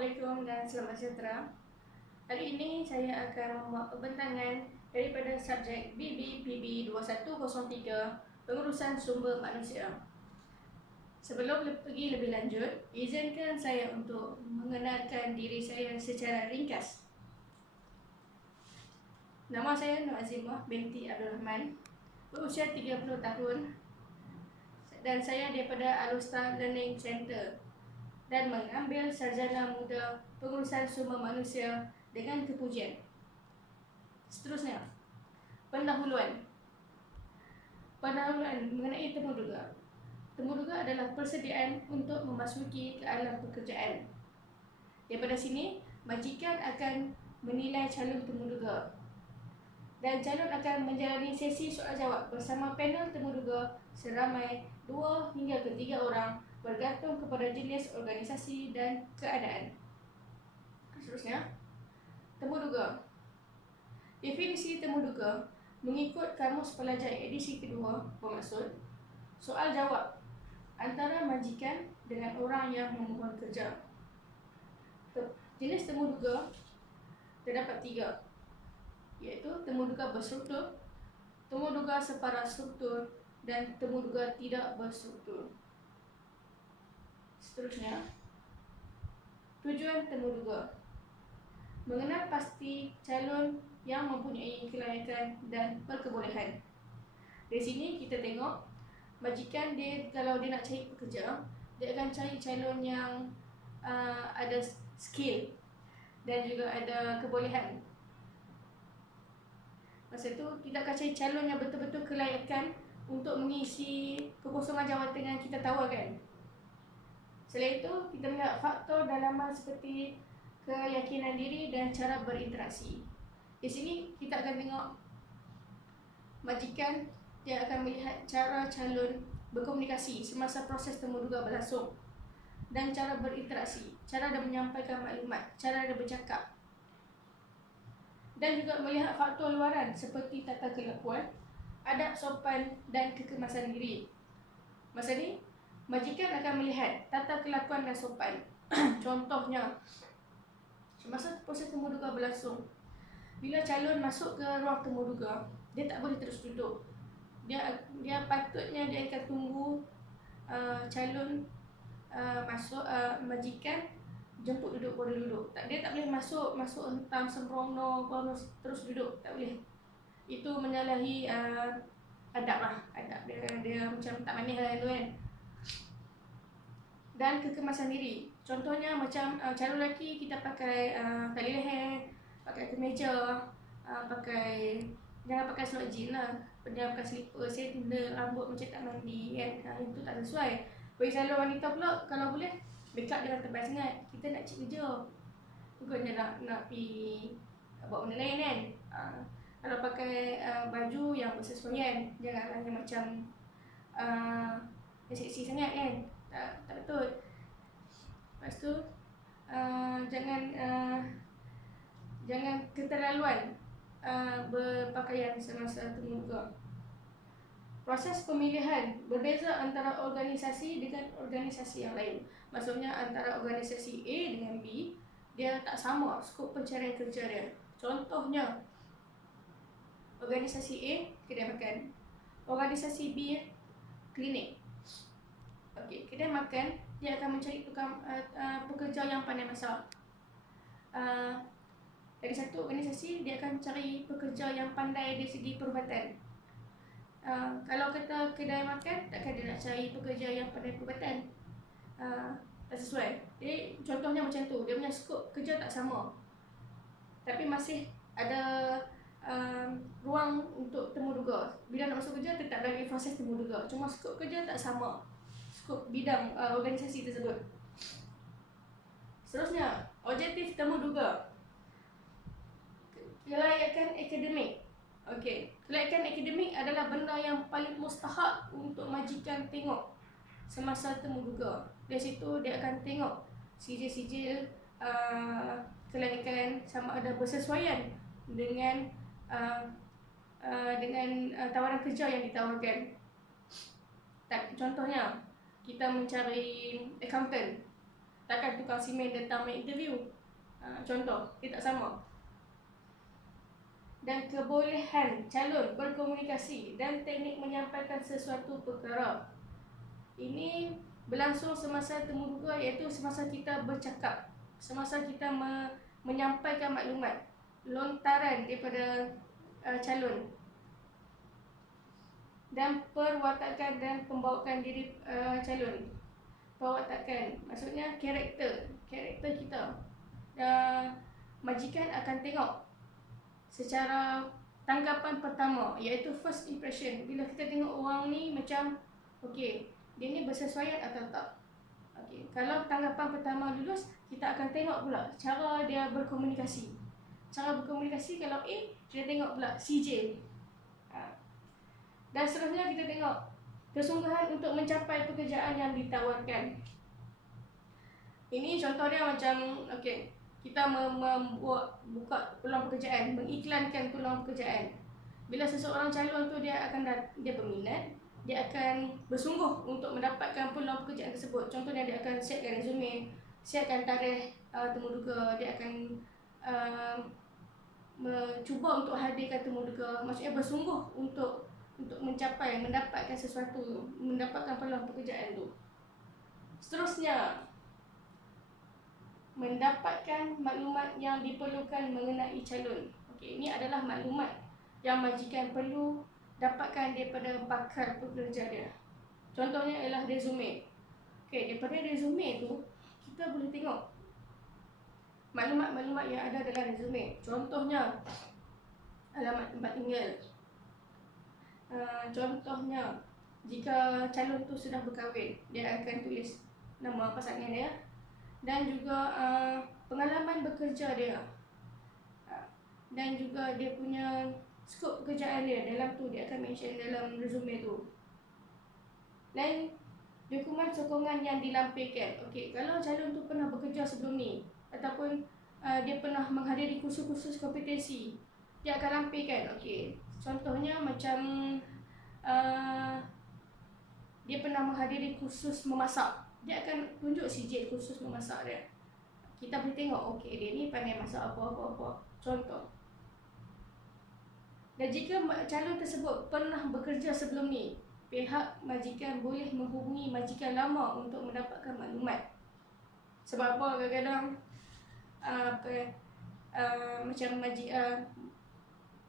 Assalamualaikum dan selamat sejahtera. Hari ini saya akan membuat pembentangan daripada subjek BBPB 2103 Pengurusan Sumber Manusia. Sebelum pergi lebih lanjut, izinkan saya untuk mengenalkan diri saya secara ringkas. Nama saya Nur Azimah binti Abdul Rahman, berusia 30 tahun dan saya daripada Alustar Learning Center dan mengambil sarjana muda pengurusan sumber manusia dengan kepujian. Seterusnya, pendahuluan mengenai temuduga. Temuduga adalah persediaan untuk memasuki ke alam pekerjaan. Daripada sini, majikan akan menilai calon temuduga dan calon akan menjalani sesi soal jawab bersama panel temuduga seramai 2 hingga ke 3 orang bergantung kepada jenis organisasi dan keadaan. Seterusnya, temuduga. Definisi temuduga mengikut Kamus Pelajar edisi kedua bermaksud soal jawab antara majikan dengan orang yang memohon kerja. Jenis temuduga terdapat 3, iaitu temuduga berstruktur, temuduga separastruktur dan temuduga tidak berstruktur. Seterusnya, tujuan temuduga. Mengenal pasti calon yang mempunyai kelayakan dan perkebolehan. Dari sini kita tengok majikan dia, kalau dia nak cari pekerja, dia akan cari calon yang ada skill dan juga ada kebolehan. Masa tu kita akan cari calon yang betul-betul kelayakan untuk mengisi kekosongan jawatan yang kita tawarkan. Selain itu, kita melihat faktor dalaman seperti keyakinan diri dan cara berinteraksi. Di sini kita akan tengok majikan dia akan melihat cara calon berkomunikasi semasa proses temuduga berlangsung dan cara berinteraksi, cara dia menyampaikan maklumat, cara dia bercakap. Dan juga melihat faktor luaran seperti tata kelakuan, adab sopan dan kekemasan diri. Masa ni majikan akan melihat tata kelakuan dan sopan. Contohnya, semasa proses temuduga berlangsung, bila calon masuk ke ruang temuduga, dia tak boleh terus duduk. Dia patutnya dia akan tunggu calon masuk, majikan jemput duduk baru duduk. Dia tak boleh masuk hentam sembrono baru terus duduk, tak boleh. Itu menyalahi adab lah. Adab dia macam tak manis lah tu kan. Dan kekemasan diri. Contohnya macam calon lelaki kita pakai tali leher, pakai kemeja, jangan pakai slot jean lah. Jangan pakai slipper, sandal, rambut macam tak mandi kan. Itu tak sesuai. Bagi calon wanita pula, kalau boleh make up jangan tebal sangat. Kita nak cik kerja, bukannya nak pergi buat benda lain kan. Kalau pakai baju yang bersesuaian, janganlah yang macam seksi sangat kan. Tak betul. Lepas tu jangan keterlaluan berpakaian semasa temuduga. Proses pemilihan berbeza antara organisasi dengan organisasi yang lain. Maksudnya antara organisasi A dengan B, dia tak sama skop pencarian kerja dia. Contohnya, organisasi A kedai makan, organisasi B klinik. Okey, kedai makan dia akan mencari pekerja yang pandai masak. Dari satu organisasi dia akan cari pekerja yang pandai dari segi perubatan. Kalau kata kedai makan, takkan dia nak cari pekerja yang pandai perubatan. Tak sesuai. Jadi contohnya macam tu, dia punya skop kerja tak sama, tapi masih ada ruang untuk temuduga. Bila nak masuk kerja tetap lagi proses temuduga, cuma skop kerja tak sama, skop bidang organisasi tersebut. Seterusnya, objektif temuduga. Kelayakan akademik. Okey, kelayakan akademik adalah benda yang paling mustahak untuk majikan tengok semasa temuduga. Dari situ dia akan tengok sijil-sijil kelayakan sama ada bersesuaian dengan tawaran kerja yang ditawarkan. Contohnya, kita mencari accountant. Takkan tukang simen datang main interview. Contoh, dia tak sama. Dan kebolehan calon berkomunikasi dan teknik menyampaikan sesuatu perkara. Ini berlangsung semasa temuduga, iaitu semasa kita bercakap, semasa kita menyampaikan maklumat, lontaran daripada calon, dan perwatakan dan pembawaan diri calon. Perwatakan maksudnya karakter kita. Majikan akan tengok secara tanggapan pertama, iaitu first impression. Bila kita tengok orang ni macam okey, dia ni bersesuaian atau tak. Okey, kalau tanggapan pertama lulus, kita akan tengok pula cara dia berkomunikasi. Cara berkomunikasi kalau A, kita tengok pula CJ. Dan seterusnya kita tengok kesungguhan untuk mencapai pekerjaan yang ditawarkan. Ini contoh dia macam okey, kita buka peluang pekerjaan, mengiklankan peluang pekerjaan. Bila seseorang calon tu dia berminat, dia akan bersungguh untuk mendapatkan peluang pekerjaan tersebut. Contohnya dia akan siapkan resume, siapkan tarikh temuduga, dia akan cuba untuk hadirkan temuduga. Maksudnya bersungguh untuk mendapatkan sesuatu, mendapatkan peluang pekerjaan tu. Seterusnya, mendapatkan maklumat yang diperlukan mengenai calon. Okey, ini adalah maklumat yang majikan perlu dapatkan daripada bakal pekerja dia. Contohnya ialah resume. Okey, daripada resume tu kita boleh tengok maklumat-maklumat yang ada dalam resume. Contohnya alamat tempat tinggal. Contohnya, jika calon tu sudah berkahwin, dia akan tulis nama pasangan dia, dan juga pengalaman bekerja dia, dan juga dia punya skop pekerjaan dia. Dalam tu dia akan mention dalam resume tu. Dan dokumen sokongan yang dilampirkan. Okey, kalau calon tu pernah bekerja sebelum ni, ataupun dia pernah menghadiri kursus-kursus kompetensi, dia akan lampirkan. Okey, contohnya macam dia pernah menghadiri kursus memasak, dia akan tunjuk CJ kursus memasak dia. Kita boleh tengok, okey, dia ni pandai masak apa. Contoh. Dan jika calon tersebut pernah bekerja sebelum ni, pihak majikan boleh menghubungi majikan lama untuk mendapatkan maklumat. Sebab apa? Kadang-kadang macam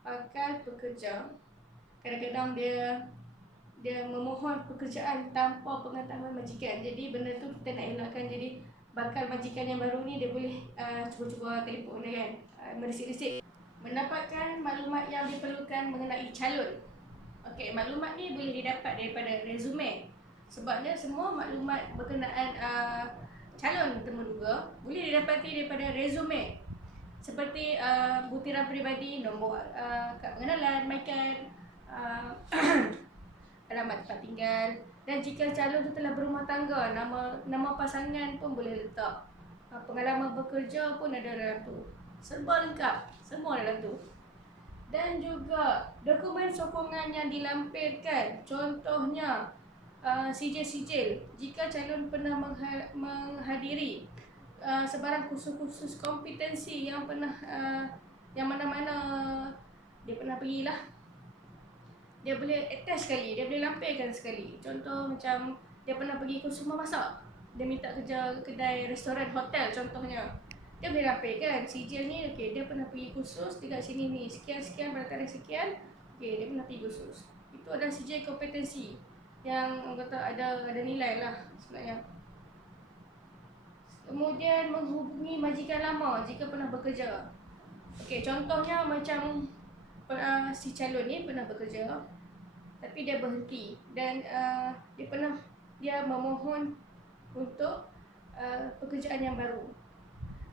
bakal pekerja, kadang-kadang dia memohon pekerjaan tanpa pengetahuan majikan. Jadi benda tu kita nak elakkan. Jadi bakal majikan yang baru ni dia boleh cuba-cuba telefon dia kan, merisik-risik. Mendapatkan maklumat yang diperlukan mengenai calon. Okey, maklumat ni boleh didapat daripada resume. Sebabnya semua maklumat berkenaan calon temuduga boleh didapati daripada resume. Seperti butiran peribadi, nombor kad pengenalan, makan, alamat tempat tinggal. Dan jika calon tu telah berumah tangga, nama pasangan pun boleh letak. Pengalaman bekerja pun ada dalam tu. Serba lengkap, semua dalam tu. Dan juga dokumen sokongan yang dilampirkan. Contohnya sijil-sijil. Jika calon pernah menghadiri sebarang kursus-kursus kompetensi yang pernah yang mana-mana dia pernah pergilah, dia boleh attach sekali, dia boleh lampirkan sekali. Contoh macam dia pernah pergi kursus memasak, dia minta kerja kedai restoran hotel contohnya, dia boleh lampirkan sijil ni. Okey, dia pernah pergi kursus dekat sini ni, sekian-sekian pada tarikh sekian. Okey, dia pernah pergi kursus. Itu adalah sijil kompetensi yang orang kata ada nilai lah sebenarnya. Kemudian menghubungi majikan lama jika pernah bekerja. Okey, contohnya macam si calon ni pernah bekerja tapi dia berhenti, dan dia memohon untuk pekerjaan yang baru.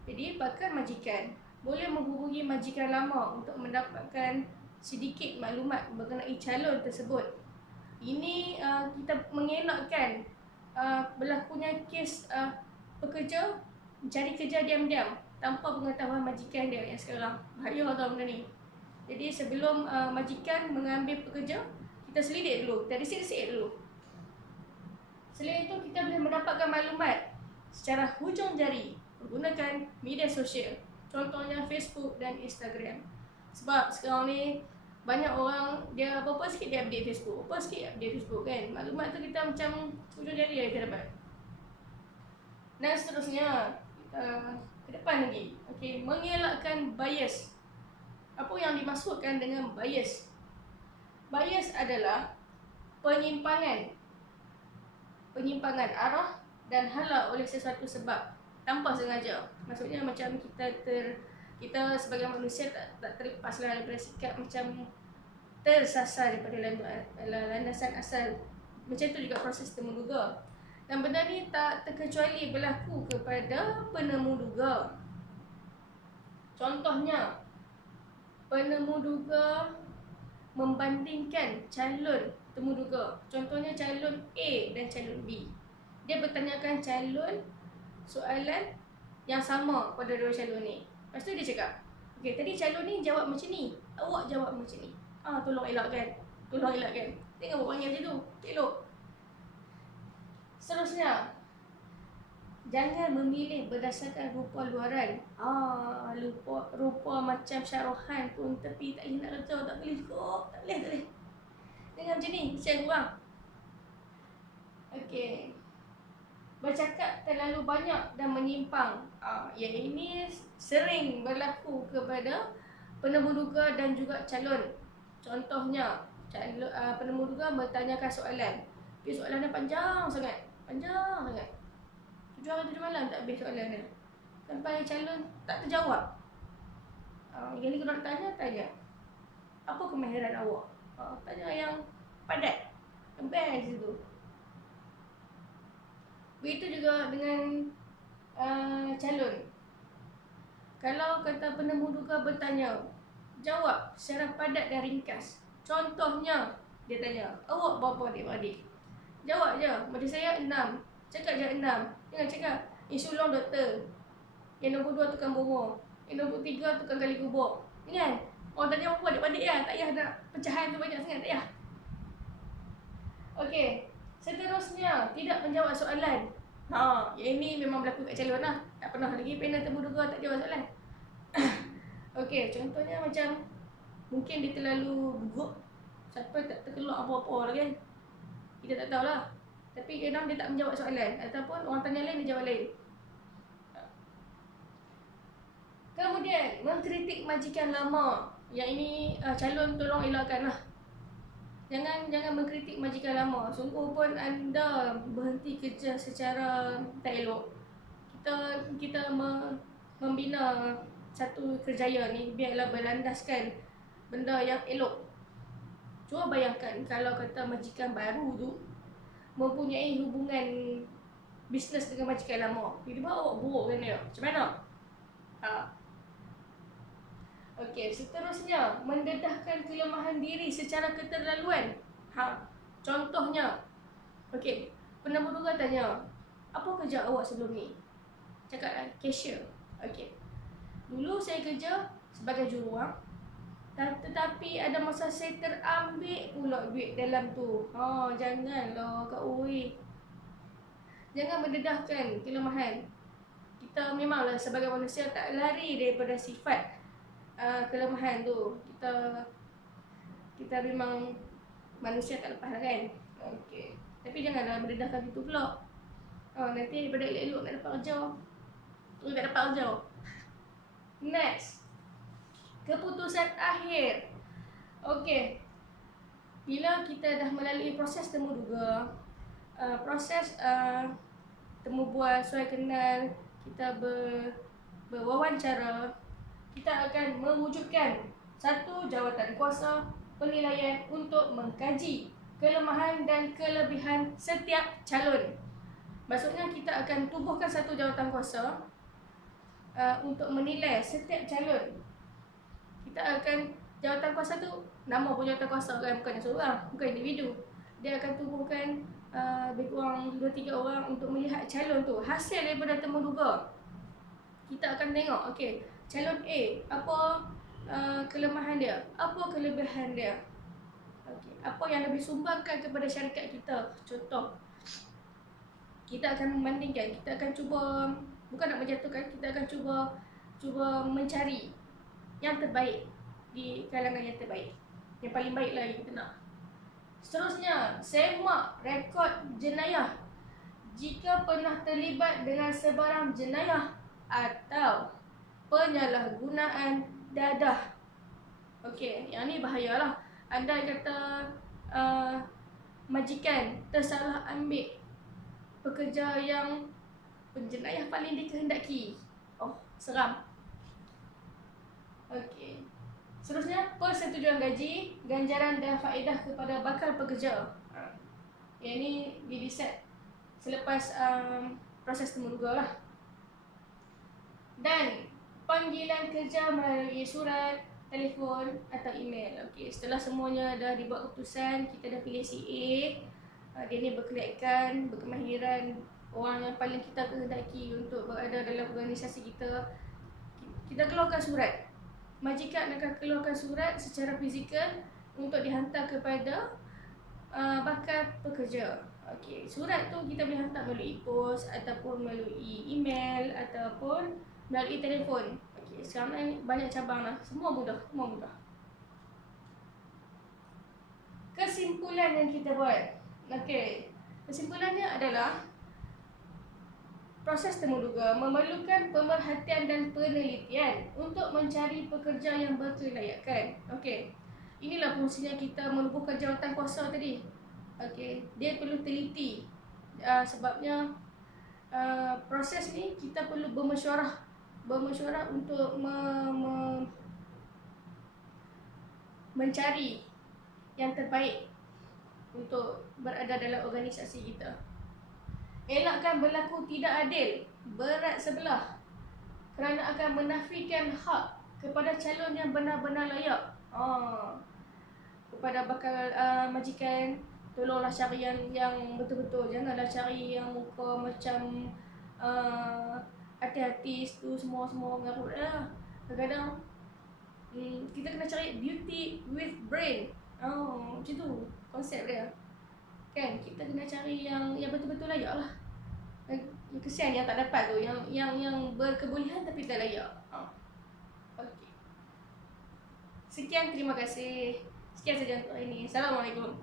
Jadi bakal majikan boleh menghubungi majikan lama untuk mendapatkan sedikit maklumat mengenai calon tersebut. Ini kita mengelakkan berlakunya kes pekerja mencari kerja diam-diam tanpa pengetahuan majikan dia yang sekarang. Bahaya tau benda ni. Jadi sebelum majikan mengambil pekerja, kita selidik dulu, kita risik-risik dulu. Selain itu, kita boleh mendapatkan maklumat secara hujung jari menggunakan media sosial. Contohnya Facebook dan Instagram. Sebab sekarang ni banyak orang dia apa-apa sikit dia update Facebook, apa sikit update Facebook kan. Maklumat tu kita macam hujung jari yang kita dapat. Dan seterusnya ke depan lagi. Okey, mengelakkan bias. Apa yang dimaksudkan dengan bias? Bias adalah penyimpangan arah dan hala oleh sesuatu sebab tanpa sengaja. Maksudnya macam kita sebagai manusia tak terlepaslah daripada sikap macam tersasar daripada landasan asal. Macam tu juga proses temuduga. Dan benda ni tak terkecuali berlaku kepada penemu duga. Contohnya, penemu duga membandingkan calon temuduga. Contohnya calon A dan calon B. Dia bertanyakan calon soalan yang sama pada dua calon ni. Lepas tu dia cakap, okey, tadi calon ni jawab macam ni, awak jawab macam ni. Tolong elakkan. Tengok buat panggil macam tu, elok. Seterusnya, jangan memilih berdasarkan rupa luaran. Rupa macam Syarohan pun tapi tak boleh nak kerja, tak boleh cukup, tak boleh. Jangan macam ni, kesian korang. Okey. Bercakap terlalu banyak dan menyimpang. Yang ini sering berlaku kepada penemu duga dan juga calon. Contohnya, penemu duga bertanyakan soalan, tapi soalannya panjang sangat. 7 hari 7 malam tak habis soalan dia. Sampai calon tak terjawab. Yang ni kalau tanya, apa kemahiran awak? Tanya yang padat, best itu. Begitu juga dengan calon. Kalau kata penemu duga bertanya, jawab secara padat dan ringkas. Contohnya, dia tanya, awak berapa adik-adik? Jawab je, macam saya 6. Cakap je 6. Jangan cakap, insulong doktor. Yang nombor 2 tukang bomoh. Yang nombor 3 tukang gali kubur. Kan? Orang tanya apa adik-adik ya, tak payah nak pecahan tu banyak sangat, tak payah. Okey, seterusnya tidak menjawab soalan. Yang ini memang berlaku kat calon lah. Tak pernah lagi panel temuduga tak jawab soalan. Okey, contohnya macam mungkin dia terlalu gugup sampai tak terkeluar apa-apa lah kan. Kita tak tahulah. Tapi kadang dia tak menjawab soalan ataupun orang tanya lain dia jawab lain. Kemudian mengkritik majikan lama. Yang ini calon tolong elakkan lah. Jangan mengkritik majikan lama. Sungguh pun anda berhenti kerja secara tak elok. Kita membina satu kerjaya ni biarlah berlandaskan benda yang elok. Cuba bayangkan kalau kata majikan baru tu mempunyai hubungan bisnes dengan majikan lama. Tiba-tiba awak burukkan dia. Macam mana? Okey, seterusnya mendedahkan kelemahan diri secara keterlaluan. Contohnya, okey, penemu duga tanya, apa kerja awak sebelum ni? Cakaplah, cashier. Okey. Dulu saya kerja sebagai juruang. Tetapi ada masa saya terambil pula duit dalam tu. Janganlah Kak Ui. Jangan mendedahkan kelemahan. Kita memanglah sebagai manusia tak lari daripada sifat kelemahan tu. Kita memang manusia tak lepas lah kan. Okey. Tapi janganlah mendedahkan itu pula. Nanti daripada elok-elok nak dapat kerja, terus tak dapat kerja. Next, keputusan akhir. Okey, bila kita dah melalui proses temuduga, proses temu bual, suai kenal, kita berwawancara, kita akan mewujudkan satu jawatan kuasa penilaian untuk mengkaji kelemahan dan kelebihan setiap calon. Maksudnya kita akan tubuhkan satu jawatan kuasa untuk menilai setiap calon. Kita akan, jawatan kuasa tu, nama pun jawatan kuasa kan, bukan seorang, bukan individu. Dia akan tubuhkan lebih kurang 2-3 orang untuk melihat calon tu. Hasil daripada temuduga, kita akan tengok, okey, calon A, apa kelemahan dia, apa kelebihan dia, okey, apa yang lebih sumbangkan kepada syarikat kita. Contoh, kita akan membandingkan, kita akan cuba, bukan nak menjatuhkan, kita akan cuba mencari yang terbaik di kalangan yang terbaik, yang paling baik lah yang kita nak. Seterusnya, semak rekod jenayah jika pernah terlibat dengan sebarang jenayah atau penyalahgunaan dadah. Okey, yang ni bahayalah. Andai kata majikan tersalah ambil pekerja yang penjenayah paling dikehendaki. Oh, seram. Okey. Seterusnya, persetujuan gaji, ganjaran dan faedah kepada bakal pekerja. Yang ni diset selepas proses temuduga lah. Dan panggilan kerja melalui surat, telefon atau email. Okey, setelah semuanya dah dibuat keputusan, kita dah pilih si A. Dia ni berkelayakan, berkemahiran, orang yang paling kita kehendaki untuk berada dalam organisasi kita. Kita keluarkan surat. Majikan akan keluarkan surat secara fizikal untuk dihantar kepada bakal pekerja. Okey, surat tu kita boleh hantar melalui pos ataupun melalui email ataupun melalui telefon. Okey, sekarang ni banyak cabang lah. Semua mudah. Kesimpulan yang kita buat. Okey, kesimpulannya adalah proses temuduga memerlukan pemerhatian dan penelitian untuk mencari pekerja yang berkelayakan. Okey, inilah fungsinya kita menubuhkan jawatan kuasa tadi. Okey, dia perlu teliti. Sebabnya proses ni kita perlu bermesyuarah untuk mencari yang terbaik untuk berada dalam organisasi kita. Elakkan berlaku tidak adil, berat sebelah, kerana akan menafikan hak kepada calon yang benar-benar layak. Kepada bakal majikan, tolonglah cari yang betul-betul. Janganlah cari yang muka macam hati-hati tu semua mengarut lah. Kadang-kadang kita kena cari beauty with brain. Macam tu konsep dia. Kan, kita kena cari yang betul-betul layak lah. Kesian yang tak dapat tu, yang berkebolehan tapi tak layak. Okey. Sekian, terima kasih. Sekian saja untuk hari ini. Assalamualaikum.